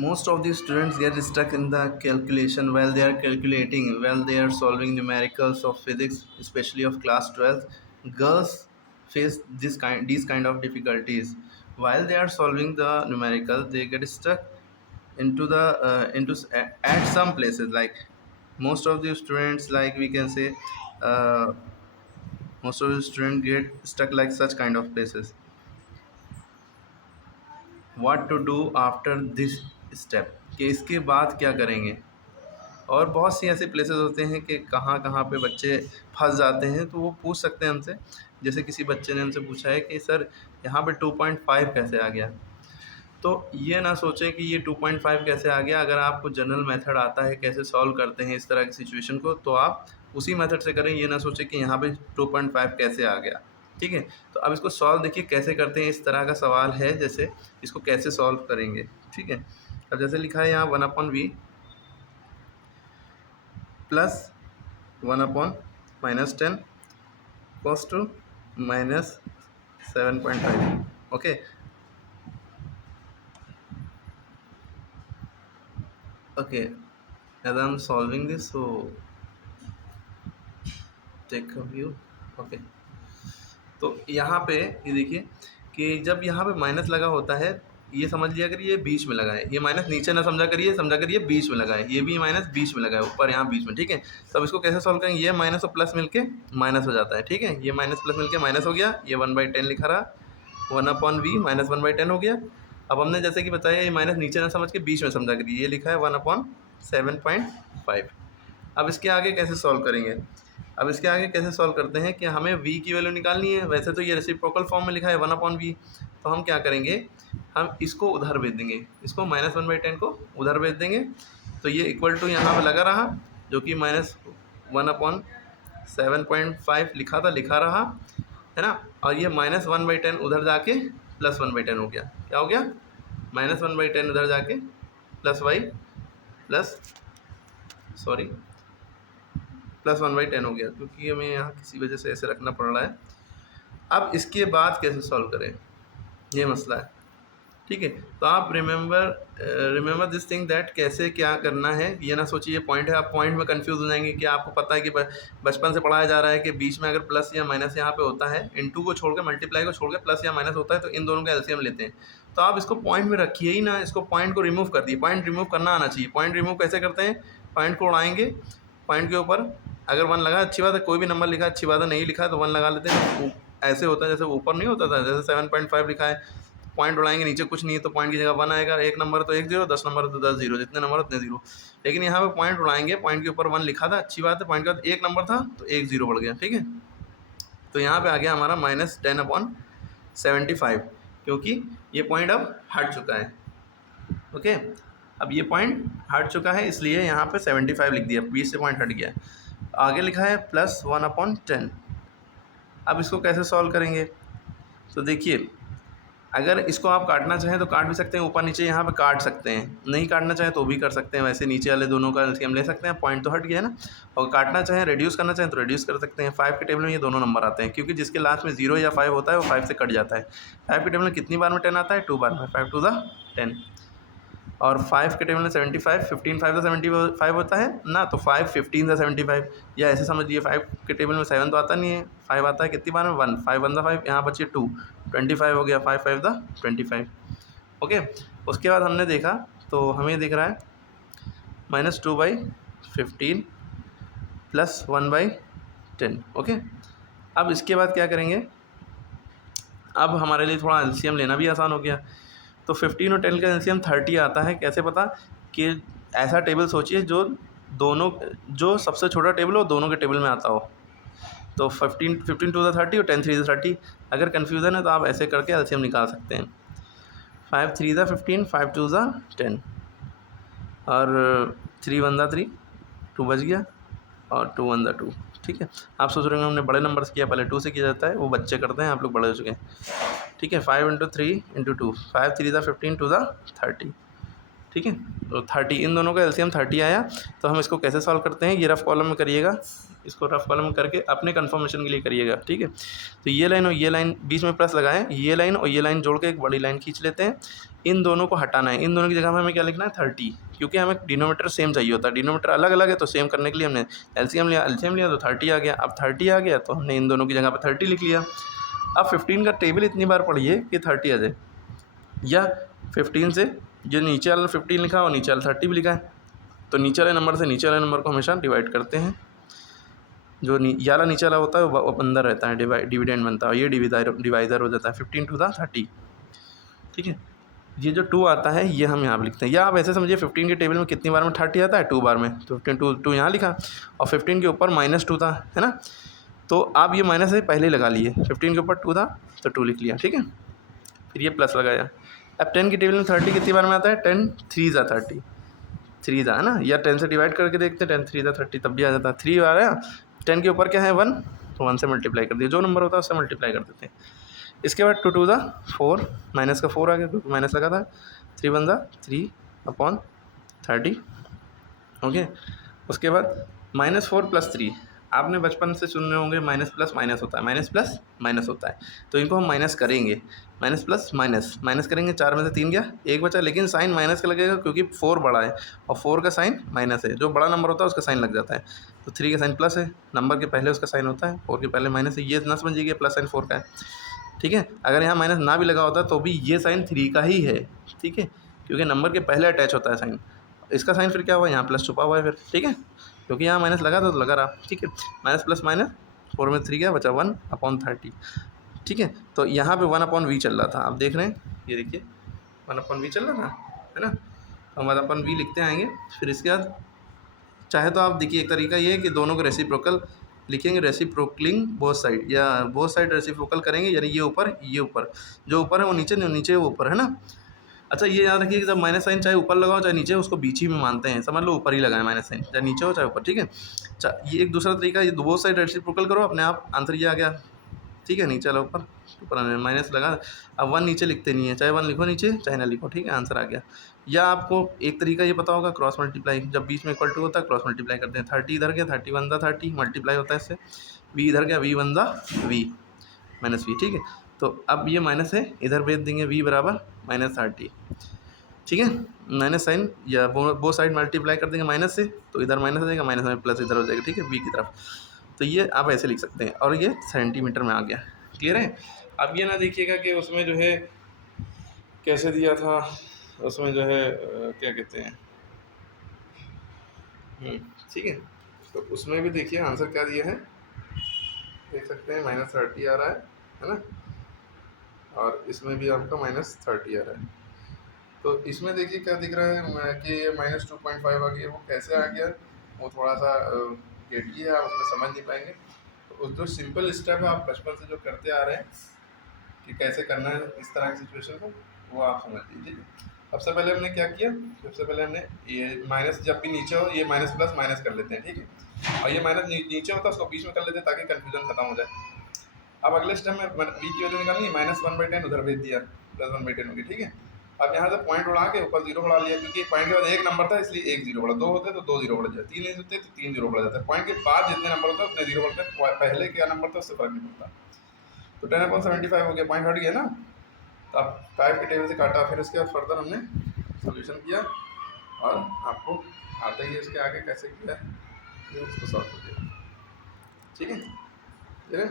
Most of the students get stuck in the calculation while they are calculating, while they are solving numericals of physics, especially of class 12. Girls face these kind of difficulties. While they are solving the numerical, they get stuck into the at some places. Like most of the students, like we can say, uh, most of the students get stuck like such kind of places. What to do after this step, कि इसके बाद क्या करेंगे। और बहुत सी ऐसे places होते हैं कि कहाँ कहाँ पे बच्चे फंस जाते हैं, तो वो पूछ सकते हैं हमसे। जैसे किसी बच्चे ने हमसे पूछा है कि सर यहाँ पे 2.5 कैसे आ गया। तो ये ना सोचें कि ये 2.5 कैसे आ गया। अगर आपको जनरल मेथड आता है कैसे सॉल्व करते हैं इस तरह की सिचुएशन को, तो आप उसी मेथड से करें। ये ना सोचें कि यहाँ पे 2.5 कैसे आ गया। ठीक है, तो अब इसको सॉल्व देखिए कैसे करते हैं। इस तरह का सवाल है, जैसे इसको कैसे सॉल्व करेंगे। ठीक है, अब जैसे लिखा है यहाँ 1/v plus 1/-10 cos to minus 7.5. Okay, as I'm solving this, so take a view. Okay, तो यहाँ पे ये देखिए कि जब यहाँ पे माइनस लगा होता है, ये समझ लिया करिए ये बीच में लगा है। ये माइनस नीचे ना समझा करिए, समझा करिए बीच में लगा है। ये भी माइनस बीच में लगा है, ऊपर यहाँ बीच में। ठीक है, तो अब इसको कैसे सॉल्व करेंगे। ये माइनस और प्लस मिलके माइनस हो जाता है। ठीक है, ये माइनस प्लस मिलके माइनस हो गया। ये 1/10 लिखा रहा, 1/v माइनस 1/10 हो गया। अब हमने जैसे कि बताया ये माइनस नीचे ना समझ के बीच में समझा करिए, ये लिखा है 1/7.5। अब इसके आगे कैसे सॉल्व करेंगे। अब इसके आगे कैसे सॉल्व करते हैं कि हमें v की वैल्यू निकालनी है। वैसे तो ये रेसिप्रोकल फॉर्म में लिखा है 1/v, तो हम क्या करेंगे, हम इसको उधर भेज देंगे, इसको माइनस 1/10 को उधर भेज देंगे। तो ये इक्वल टू यहाँ पे लगा रहा, जो कि माइनस 1/7.5 लिखा रहा है ना। और ये माइनस 1/10 उधर जाके प्लस 1/10 हो गया। क्या हो गया, माइनस 1/10 उधर जाके प्लस वाई प्लस 1/10 हो गया, क्योंकि हमें यहाँ किसी वजह से ऐसे रखना पड़ रहा है। अब इसके बाद कैसे सॉल्व करें, ये मसला है। ठीक है, तो आप रिमेंबर दिस थिंग दैट कैसे क्या करना है। ये ना सोचिए पॉइंट है, आप पॉइंट में कंफ्यूज हो जाएंगे कि आपको पता है कि बचपन से पढ़ाया जा रहा है कि बीच में अगर प्लस या माइनस यहाँ पे होता है, इनटू को छोड़ के मल्टीप्लाई को छोड़ के प्लस या माइनस होता है, तो इन दोनों का एलसीएम लेते हैं। तो आप इसको पॉइंट में रखिए ही ना, इसको पॉइंट को रिमूव कर दिए। पॉइंट रिमूव करना आना चाहिए। पॉइंट रिमूव कैसे करते हैं, पॉइंट को उड़ाएंगे, पॉइंट के ऊपर अगर 1 लगा अच्छी बात है, कोई भी नंबर लिखा अच्छी बात है, नहीं लिखा है तो 1 लगा लेते हैं। ऐसे होता है जैसे ऊपर नहीं होता था, जैसे 7.5 लिखा है, पॉइंट उड़ाएंगे, नीचे कुछ नहीं है तो पॉइंट की जगह 1 आएगा। 1 नंबर तो 1 0, 10 नंबर तो 10 0, जितने नंबर उतने 0। लेकिन यहाँ पे पॉइंट उड़ाएंगे, पॉइंट के ऊपर 1 लिखा था अच्छी बात है, पॉइंट के बाद 1 नंबर था तो 1 0 बढ़ गया। ठीक है, तो यहाँ पे आ गया हमारा -10/75, क्योंकि ये पॉइंट अब हट चुका है। ओके, अब ये पॉइंट हट चुका है, इसलिए यहाँ पे 75 लिख दिया, 20 से पॉइंट हट गया। आगे लिखा है प्लस 1/10। अब इसको कैसे सॉल्व करेंगे, तो देखिए अगर इसको आप काटना चाहें तो काट भी सकते हैं, ऊपर नीचे यहाँ पे काट सकते हैं, नहीं काटना चाहें तो भी कर सकते हैं। वैसे नीचे वाले दोनों का एलसीएम ले सकते हैं, पॉइंट तो हट गया है ना। और काटना चाहें, रिड्यूस करना चाहें तो रिड्यूस कर सकते हैं। 5 के टेबल में ये दोनों नंबर आते हैं, क्योंकि जिसके लास्ट में 0 या 5 होता है वो 5 से कट जाता है। 5 के टेबल में कितनी बार में 10 आता है, 2 बार में, 5 to the 10। और 5 के टेबल में 75, 15 5 से 75 होता है ना, तो 5 15 से 75। या ऐसे समझिए 5 के टेबल में 7 तो आता नहीं है, 5 आता है कितनी बार में, 1, 5 1 5, यहाँ बचिए 2, 25 हो गया, 5 5 25। ओके, उसके बाद हमने देखा तो हमें दिख रहा है -2/15 प्लस 1/10। ओके, अब इसके बाद क्या करेंगे, अब हमारे लिए थोड़ा एलसीएम लेना भी आसान हो गया। तो 15 और 10 का एलसीएम 30 आता है। कैसे पता, कि ऐसा टेबल सोचिए जो सबसे छोटा टेबल हो दोनों के टेबल में आता हो। तो 15 to the 30 और 10 3 to the 30। अगर कन्फ्यूज़न है तो आप ऐसे करके एलसीएम निकाल सकते हैं। 5 3 to 15, 5 2 to 10, और 3 1 3, 2 बच गया, और 2 1 2। ठीक है, आप सोच रहे होंगे हमने बड़े नंबर से किया, पहले 2 से किया जाता है, वो बच्चे करते हैं, आप लोग बड़े हो चुके हैं। ठीक है, 5 × 3 × 2, 5 3 to 15 2 to 30। ठीक है, तो 30, इन दोनों का एलसीएम 30 आया। तो हम इसको कैसे सॉल्व करते हैं, ये रफ कॉलम में करिएगा। इसको रफ कॉलम करके अपने कन्फर्मेशन के लिए करिएगा, ठीक है। तो ये लाइन और ये लाइन बीच में प्लस लगाएं, ये लाइन और ये लाइन जोड़ के एक बड़ी लाइन खींच लेते हैं। इन दोनों को हटाना है, इन दोनों की जगह में हमें क्या लिखना है 30, क्योंकि हमें डिनोमीटर सेम चाहिए होता है। डिनोमीटर अलग अलग है तो सेम करने के लिए हमने एलसीएम लिया तो 30 आ गया। अब 30 आ गया तो हमने इन दोनों की जगह पर 30 लिख लिया। अब 15 का टेबल इतनी बार पढ़िए कि 30 आ जाए, या 15 से जो नीचे वाला 15 लिखा और नीचे वाला 30 भी लिखा है, तो नीचे वाले नंबर से नीचे वाले नंबर को हमेशा डिवाइड करते हैं। जो ये वाला नीचे वाला होता है वो अंदर रहता है, डिविडेंड बनता है, ये डिवाइडर हो जाता है 15 टू द 30, ठीक है। ये जो 2 आता है ये हम यहाँ पे लिखते हैं, या आप ऐसे समझिए 15 के टेबल में कितनी बार में 30 आता है, 2 बार में, तो 15 2 यहाँ लिखा और 15 के ऊपर -2 था, है ना। तो आप ये माइनस है पहले ही लगा लिए, 15 के ऊपर 2 था तो 2 लिख लिया, ठीक है। फिर ये प्लस लगाया। अब 10 की टेबल में 30 कितनी बार में आता है, 10 3 जा 30, 3 जा, है ना, या 10 से डिवाइड करके देखते हैं, 10 3 जा 30 तब भी आ जाता है, 3 आ रहा है। 10 के ऊपर क्या है 1, तो 1 से मल्टीप्लाई कर दिया, जो नंबर होता है उससे मल्टीप्लाई कर देते हैं। इसके बाद 2 2 जा 4, माइनस का 4 आ गया क्योंकि माइनस लगा था, 3 1 जा 3/30, ओके। उसके बाद -4 + 3, आपने बचपन से सुन रहे होंगे माइनस प्लस माइनस होता है, माइनस प्लस माइनस होता है, तो इनको हम माइनस करेंगे, माइनस प्लस माइनस माइनस करेंगे, 4 में से 3 गया, 1 बचा, लेकिन साइन माइनस का लगेगा क्योंकि 4 बड़ा है और 4 का साइन माइनस है, जो बड़ा नंबर होता है उसका साइन लग जाता है। तो 3 का साइन प्लस है, नंबर के पहले उसका साइन होता है, 4 के पहले माइनस है, ये ना समझिए प्लस साइन 4 का है, ठीक है। अगर यहाँ माइनस ना भी लगा होता तो भी ये साइन 3 का ही है, ठीक है, क्योंकि नंबर के पहले अटैच होता है साइन। इसका साइन फिर क्या हुआ, यहाँ प्लस छुपा हुआ है फिर, ठीक है, क्योंकि यहाँ माइनस लगा था तो लगा रहा, ठीक है। माइनस प्लस माइनस, 4 में 3 गया, बचा 1/30, ठीक है। तो यहाँ पे 1/v चल रहा था, आप देख रहे हैं, ये देखिए 1/v चल रहा था, है ना। तो हम 1/v लिखते आएंगे। फिर इसके बाद चाहे तो आप देखिए, एक तरीका ये है कि दोनों को रेसिप्रोकल लिखेंगे, रेसिप्रोकलिंग बोथ साइड, या बोथ साइड रेसिप्रोकल करेंगे, यानी ये ऊपर ये ऊपर, जो ऊपर है वो नीचे, नीचे वो ऊपर, है ना। अच्छा ये याद रखिए कि जब माइनस साइन चाहे ऊपर लगाओ चाहे नीचे, उसको बीच ही में मानते हैं, समझ लो ऊपर ही लगाए माइनस साइन, चाहे नीचे हो चाहे ऊपर, ठीक है। ये एक दूसरा तरीका, ये बोथ साइड रेसिप्रोकल करो, अपने आप आंसर ये आ गया, ठीक है। नीचे वाला ऊपर, ऊपर माइनस लगा, अब 1 नीचे लिखते नहीं है, चाहे 1 लिखो नीचे चाहे ना लिखो, ठीक है, आंसर आ गया। या आपको एक तरीका ये पता होगा, क्रॉस मल्टीप्लाई, जब बीच में इक्वल टू होता है क्रॉस मल्टीप्लाई करते हैं, 30 इधर गया 30 1 30 मल्टीप्लाई होता है इससे, v इधर गया v 1 v -v, ठीक है। तो अब ये माइनस है, इधर भेज देंगे v बराबर -30, ठीक है। माइनस साइन या वो साइड मल्टीप्लाई कर देंगे माइनस से, तो इधर माइनस हो जाएगा, माइनस में प्लस इधर हो जाएगा, ठीक है, बी की तरफ। तो ये आप ऐसे लिख सकते हैं, और ये सेंटीमीटर में आ गया, क्लियर है। अब ये ना देखिएगा कि उसमें जो है कैसे दिया था, उसमें जो है क्या कहते हैं, ठीक है। तो उसमें भी देखिए आंसर क्या दिया है, देख सकते हैं -30 आ रहा है ना, और इसमें भी आपका -30 आ रहा है। तो इसमें देखिए क्या दिख रहा है कि ये -2.5 आ गया, वो कैसे आ गया, वो थोड़ा सा गेटी है, आप उसमें समझ नहीं पाएंगे। तो जो सिंपल स्टेप है आप बचपन से जो करते आ रहे हैं कि कैसे करना है इस तरह की सिचुएशन को, वो आप समझ लीजिए। सबसे पहले हमने क्या किया, सबसे पहले हमने ये माइनस जब भी नीचे हो ये माइनस प्लस माइनस कर लेते हैं, ठीक है, और ये माइनस नीचे होता है उसको बीच में कर लेते हैं ताकि कन्फ्यूजन खत्म हो जाए। अब अगले स्टेप में बी की वैल्यू निकालनी है, -1/10 उधर भेज दिया, +1/10 होगी, ठीक है। अब यहाँ से पॉइंट उड़ा के ऊपर 0 बढ़ा लिया, क्योंकि पॉइंट के बाद एक नंबर था इसलिए एक 0 बढ़ा, 2 होते तो 2 0 बढ़ जाते, 3 नहीं होते तो 3 0 बढ़ जाता है। पॉइंट के बाद जितने नंबर होते हैं उतने 0 बढ़ते हैं, पहले क्या नंबर था उससे फर्क नहीं पड़ता। तो 10/75 हो गया, पॉइंट हट गया ना। तो अब 5 के टेबल से काटा, फिर उसके बाद फर्दर हमने सोल्यूशन किया, और आपको आता ही है इसके आगे कैसे किया है, उसको सॉल्व कर दिया, ठीक है।